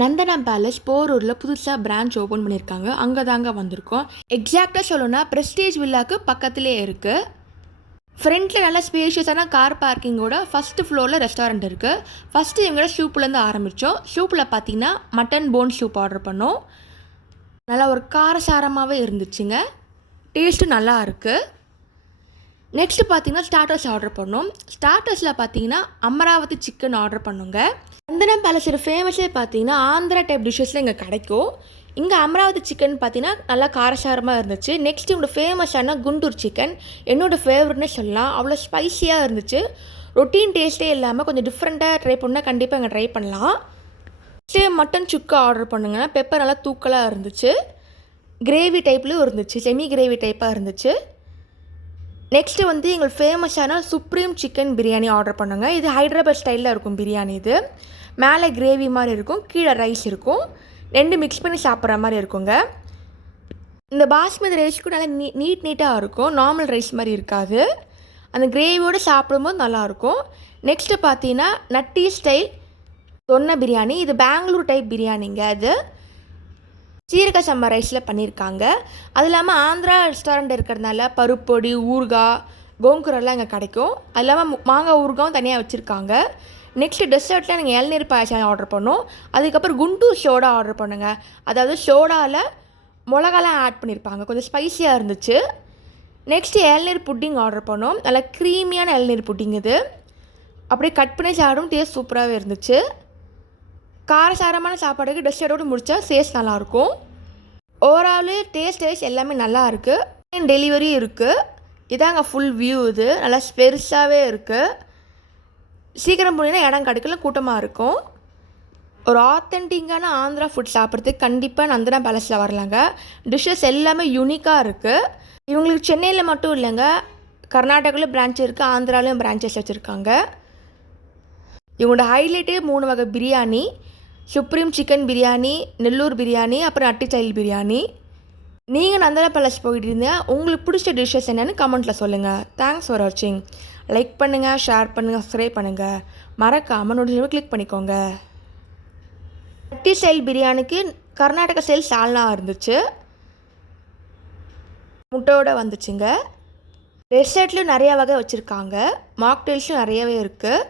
நந்தனம் palace போரூரில் புதுசாக branch open பண்ணியிருக்காங்க. அங்கே தாங்க வந்திருக்கோம். எக்ஸாக்டாக சொல்லணும்னா ப்ரெஸ்டீஜ் வில்லாக்கு பக்கத்துலேயே இருக்குது. ஃப்ரண்ட்டில் நல்லா ஸ்பேஷியஸான கார் பார்க்கிங்கோட ஃபஸ்ட்டு ஃப்ளோரில் ரெஸ்டாரண்ட் இருக்குது. ஃபஸ்ட்டு எங்களோட சூப்புலேருந்து ஆரம்பித்தோம். சூப்பில் பார்த்தீங்கன்னா மட்டன் போன் சூப் ஆர்டர் பண்ணோம். நல்லா ஒரு காரசாரமாகவே இருந்துச்சுங்க. டேஸ்ட்டும் நல்லா இருக்குது. நெக்ஸ்ட்டு பார்த்தீங்கன்னா ஸ்டார்டர்ஸ் ஆர்டர் பண்ணோம். ஸ்டார்டர்ஸில் பார்த்தீங்கன்னா அமராவதி சிக்கன் ஆர்டர் பண்ணுங்க. நந்தனம் பேலஸோட ஃபேமஸே பார்த்தீங்கன்னா ஆந்திரா டைப் டிஷ்ஷஸில் இங்கே கிடைக்கும். இங்கே அமராவதி சிக்கன் பார்த்தீங்கன்னா நல்லா காரசாரமாக இருந்துச்சு. நெக்ஸ்ட் இவங்களோட ஃபேமஸான குண்டூர் சிக்கன் என்னோடய ஃபேவரட்னே சொல்லலாம். அவ்வளோ ஸ்பைஸியாக இருந்துச்சு. ரொட்டீன் டேஸ்ட்டே இல்லாமல் கொஞ்சம் டிஃப்ரெண்ட்டாக ட்ரை பண்ணால் கண்டிப்பாக இங்கே ட்ரை பண்ணலாம். மட்டன் சுக்கா ஆர்டர் பண்ணுங்க. பெப்பர் நல்லா தூக்கலாக இருந்துச்சு. கிரேவி டைப்லேயும் இருந்துச்சு. செமி கிரேவி டைப்பாக இருந்துச்சு. நெக்ஸ்ட்டு வந்து எங்களுக்கு ஃபேமஸான சுப்ரீம் சிக்கன் பிரியாணி ஆர்டர் பண்ணுங்க. இது ஹைதராபாத் ஸ்டைலில் இருக்கும் பிரியாணி. இது மேலே கிரேவி மாதிரி இருக்கும், கீழே ரைஸ் இருக்கும். ரெண்டு மிக்ஸ் பண்ணி சாப்பிட்ற மாதிரி இருக்குங்க. இந்த பாஸ்மதி ரைஸ்க்கும் நல்லா நீட்டாக இருக்கும். நார்மல் ரைஸ் மாதிரி இருக்காது. அந்த கிரேவியோடு சாப்பிடும்போது நல்லாயிருக்கும். நெக்ஸ்ட்டு பார்த்தீங்கன்னா நட்டி ஸ்டைல் தொன்ன பிரியாணி. இது பெங்களூர் டைப் பிரியாணிங்க. அது சீரக சம்பா ரைஸில் பண்ணியிருக்காங்க. அது இல்லாமல் ஆந்திரா ரெஸ்டாரண்ட் இருக்கிறதுனால பருப்பொடி, ஊறுகாய், கோங்கூரெல்லாம் இங்கே கிடைக்கும். அது இல்லாமல் மாங்காய் ஊறுகாவும் தனியாக வச்சுருக்காங்க. நெக்ஸ்ட்டு டெசர்ட்டில் நீங்கள் இளநீர் பாயசம் ஆர்டர் பண்ணோம். அதுக்கப்புறம் குண்டூர் சோடா ஆர்டர் பண்ணுங்க. அதாவது சோடாவில் மிளகாலாம் ஆட் பண்ணியிருப்பாங்க. கொஞ்சம் ஸ்பைஸியாக இருந்துச்சு. நெக்ஸ்ட்டு இளநீர் புட்டிங் ஆர்டர் பண்ணோம். நல்லா க்ரீமியான இளநீர் புட்டிங். இது அப்படியே கட் பண்ணி சாப்பிடும். டேஸ்ட் சூப்பராகவே இருந்துச்சு. காரசாரமான சாப்பாடுக்கு டெசர்ட்டோடு முடித்தா சேஸ் நல்லாயிருக்கும். ஓவராலு டேஸ்ட் எல்லாமே நல்லா இருக்குது. டெலிவரி இருக்குது. இதாங்க ஃபுல் வியூ. இது நல்லா பெருசாகவே இருக்குது. சீக்கிரம் போனீங்கன்னா இடம் கிடைக்கல, கூட்டமாக இருக்கும். ஒரு ஆத்தென்டிக்கான ஆந்திரா ஃபுட் சாப்பிட்றதுக்கு கண்டிப்பாக நந்தனம் பேலஸில் வரலாங்க. டிஷ்ஷஸ் எல்லாமே யூனிக்காக இருக்குது. இவங்களுக்கு சென்னையில் மட்டும் இல்லைங்க, கர்நாடகாவில் பிரான்ச் இருக்குது, ஆந்திராவிலையும் பிரான்ச்சஸ் வச்சுருக்காங்க. இவங்களோட ஹைலைட்டே 3 வகை பிரியாணி. சுப்ரீம் சிக்கன் பிரியாணி, நெல்லூர் பிரியாணி, அப்புறம் அட்டி ஸ்டைல் பிரியாணி. நீங்கள் நந்தனம் பேலஸ் போயிட்டு இருந்தீங்க, உங்களுக்கு பிடிச்ச டிஷ்ஷஸ் என்னென்னு கமெண்ட்டில் சொல்லுங்கள். தேங்க்ஸ் ஃபார் வாட்சிங். லைக் பண்ணுங்கள், ஷேர் பண்ணுங்கள், சப்ஸ்கிரைப் பண்ணுங்கள். மறக்காமல் நோட்டிஃபிகேஷன் கிளிக் பண்ணிக்கோங்க. அட்டி ஸ்டைல் பிரியாணிக்கு கர்நாடகா ஸ்டைல் சால்னா இருந்துச்சு. முட்டையோடு வந்துச்சுங்க. டெசர்ட்லேயும் நிறையா வகை வச்சுருக்காங்க. மாக்டெயில்ஸும் நிறையவே இருக்குது.